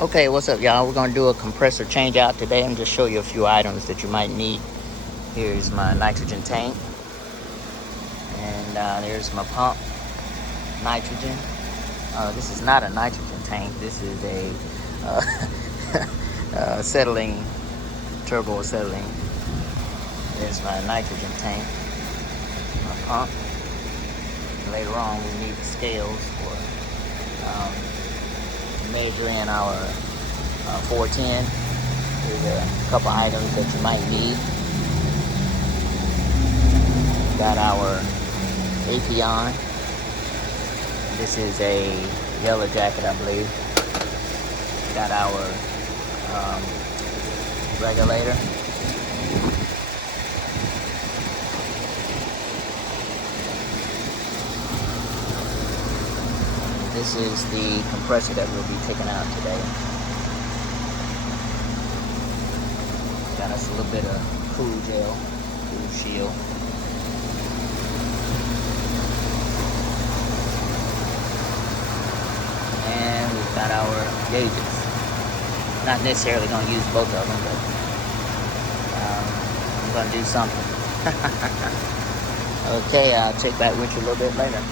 Okay, what's up, y'all? We're gonna do a compressor change out today and just show you a few items that you might need. Here's my nitrogen tank, and there's my pump, nitrogen. This is not a nitrogen tank. This is a acetylene, turbo acetylene. There's my nitrogen tank, my pump. Later on, we need the scales for measuring our 410. Here's a couple items that you might need. Got our API. This is a yellow jacket, I believe. Got our regulator. This is the compressor that we'll be taking out today. Got us a little bit of cool gel, cool shield. And we've got our gauges. Not necessarily going to use both of them, but I'm going to do something. Okay, I'll check back with you a little bit later.